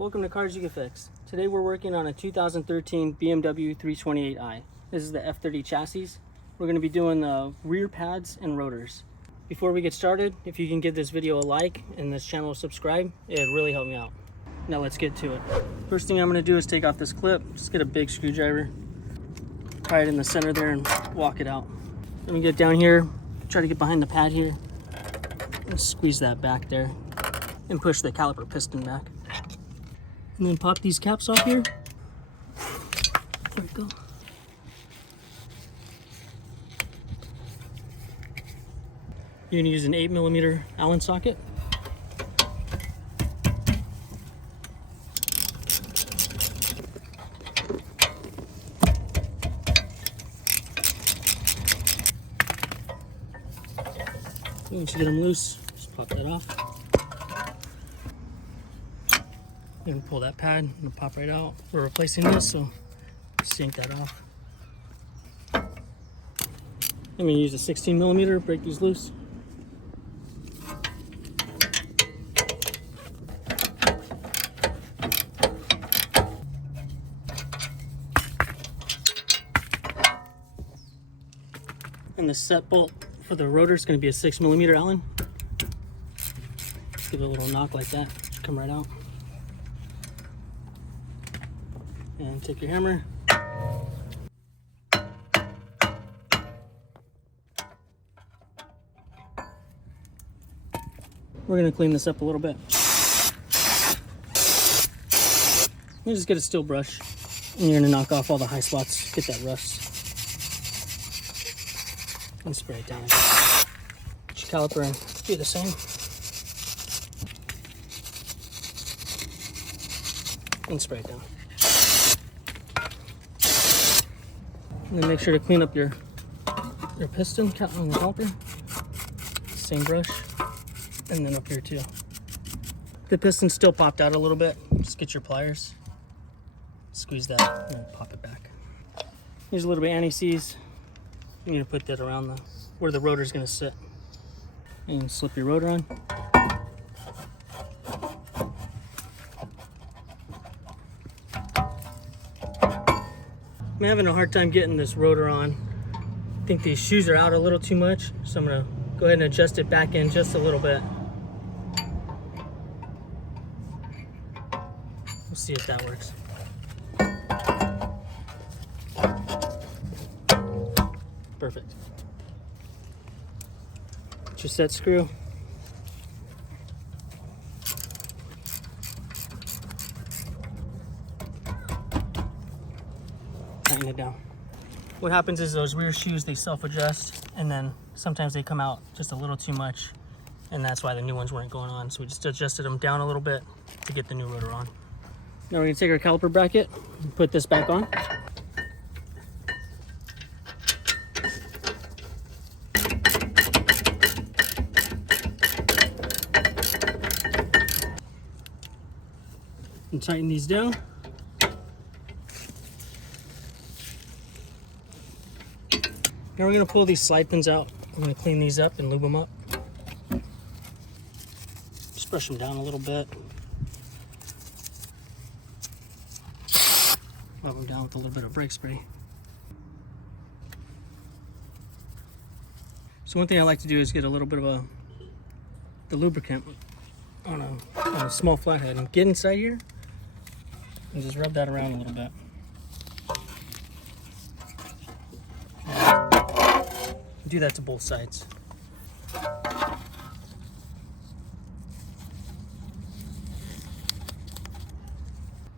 Welcome to Cars You Can Fix. Today we're working on a 2013 BMW 328i. This is the F30 chassis. We're going to be doing the rear pads and rotors. Before we get started, if you can give this video a like and this channel a subscribe, it'd really help me out. Now let's get to it. First thing I'm going to do is take off this clip. Just get a big screwdriver, pry it in the center there and walk it out. Then we get down here, try to get behind the pad here, and squeeze that back there and push the caliper piston back. And then pop these caps off here. There we go. You're gonna use an 8mm Allen socket. Once you get them loose, just pop that off. And pull that pad, and it'll pop right out. We're replacing this, so sink that off. I'm gonna use a 16mm, break these loose. And the set bolt for the rotor is gonna be a 6mm Allen. Give it a little knock like that, should come right out. And take your hammer. We're gonna clean this up a little bit. You just get a steel brush and you're gonna knock off all the high spots, get that rust. And spray it down. Get your caliper and do the same. And spray it down. And then make sure to clean up your piston on the caliper. Same brush. And then up here too. The piston still popped out a little bit. Just get your pliers. Squeeze that and pop it back. Use a little bit of anti-seize. You're gonna put that around where the rotor is gonna sit. And slip your rotor on. I'm having a hard time getting this rotor on. I think these shoes are out a little too much, so I'm gonna go ahead and adjust it back in just a little bit. We'll see if that works. Perfect. Get your set screw. Tighten it down. What happens is those rear shoes, they self-adjust, and then sometimes they come out just a little too much, and that's why the new ones weren't going on. So we just adjusted them down a little bit to get the new rotor on. Now we're gonna take our caliper bracket and put this back on. And tighten these down. Now we're going to pull these slide pins out. I'm going to clean these up and lube them up. Just brush them down a little bit. Rub them down with a little bit of brake spray. So one thing I like to do is get a little bit of the lubricant on a small flathead and get inside here and just rub that around a little bit. Do that to both sides.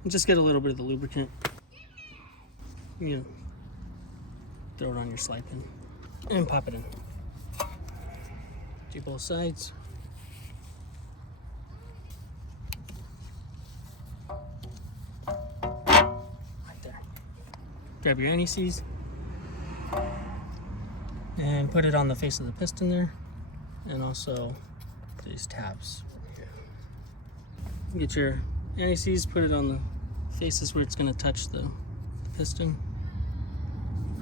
And just get a little bit of the lubricant. You know, throw it on your slide pin and pop it in. Do both sides. Right there. Grab your anti-seize. And put it on the face of the piston there, and also these tabs. Get your anti-seize, put it on the faces where it's going to touch the piston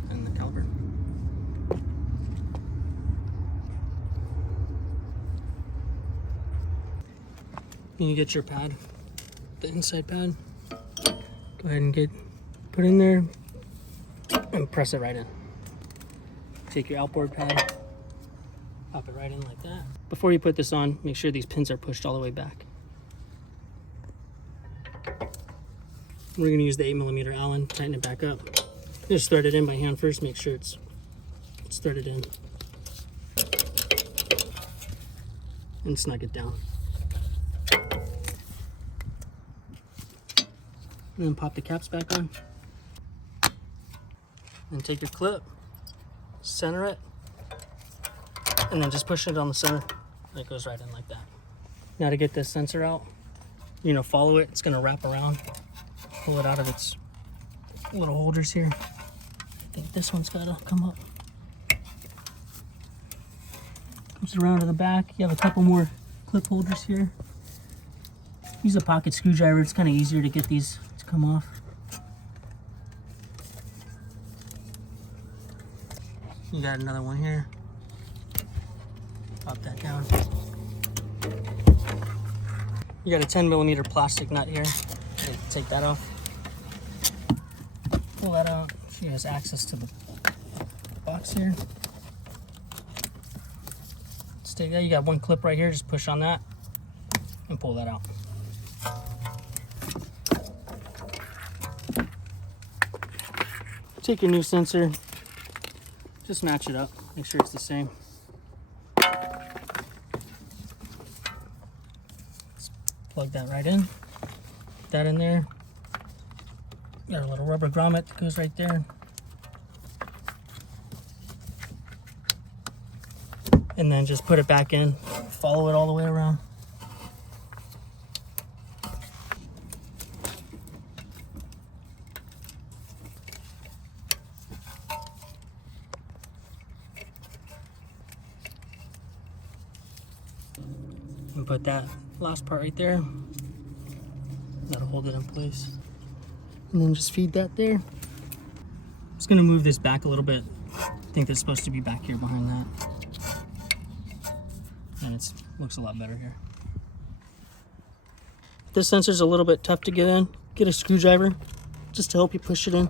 and the caliper. You get your pad, the inside pad. Go ahead and put in there and press it right in. Take your outboard pad, pop it right in like that. Before you put this on, make sure these pins are pushed all the way back. We're going to use the 8mm Allen, tighten it back up. Just thread it in by hand first, make sure it's threaded in. And snug it down. And then pop the caps back on. And take your clip, center it, and then just push it on the center. And it goes right in like that. Now to get this sensor out, follow it. It's going to wrap around. Pull it out of its little holders here. I think this one's got to come up. Comes around to the back. You have a couple more clip holders here. Use a pocket screwdriver. It's kind of easier to get these to come off. You got another one here. Pop that down. You got a 10mm plastic nut here. Take that off. Pull that out. She has access to the box here. Stay there. You got one clip right here. Just push on that and pull that out. Take your new sensor. Just match it up. Make sure it's the same. Just plug that right in. Put that in there. Got a little rubber grommet that goes right there. And then just put it back in. Follow it all the way around. And put that last part right there. That'll hold it in place. And then just feed that there. Just gonna move this back a little bit. I think that's supposed to be back here behind that. And it looks a lot better here. This sensor's a little bit tough to get in. Get a screwdriver just to help you push it in.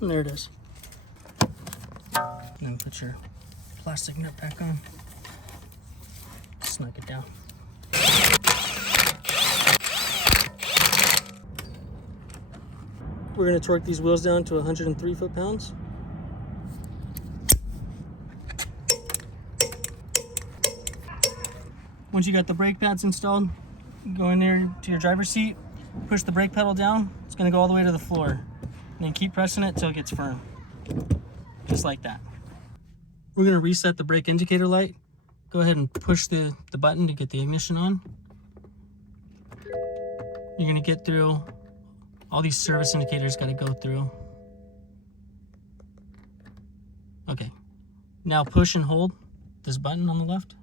And there it is. And then put your plastic nut back on. Snug it down. We're going to torque these wheels down to 103 foot-pounds. Once you got the brake pads installed, go in there to your driver's seat, push the brake pedal down. It's going to go all the way to the floor. And then keep pressing it till it gets firm. Just like that. We're going to reset the brake indicator light. Go ahead and push the button to get the ignition on. You're going to get through all these service indicators, got to go through. Okay, now push and hold this button on the left.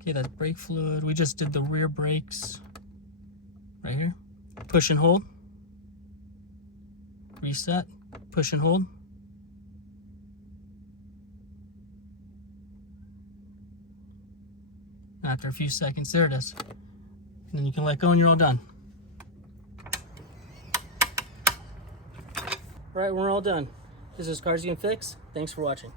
Okay, that's brake fluid. We just did the rear brakes right here. Push and hold. Reset, push and hold. After a few seconds, there it is. And then you can let go and you're all done. All right, we're all done. This is Cars You Can Fix. Thanks for watching.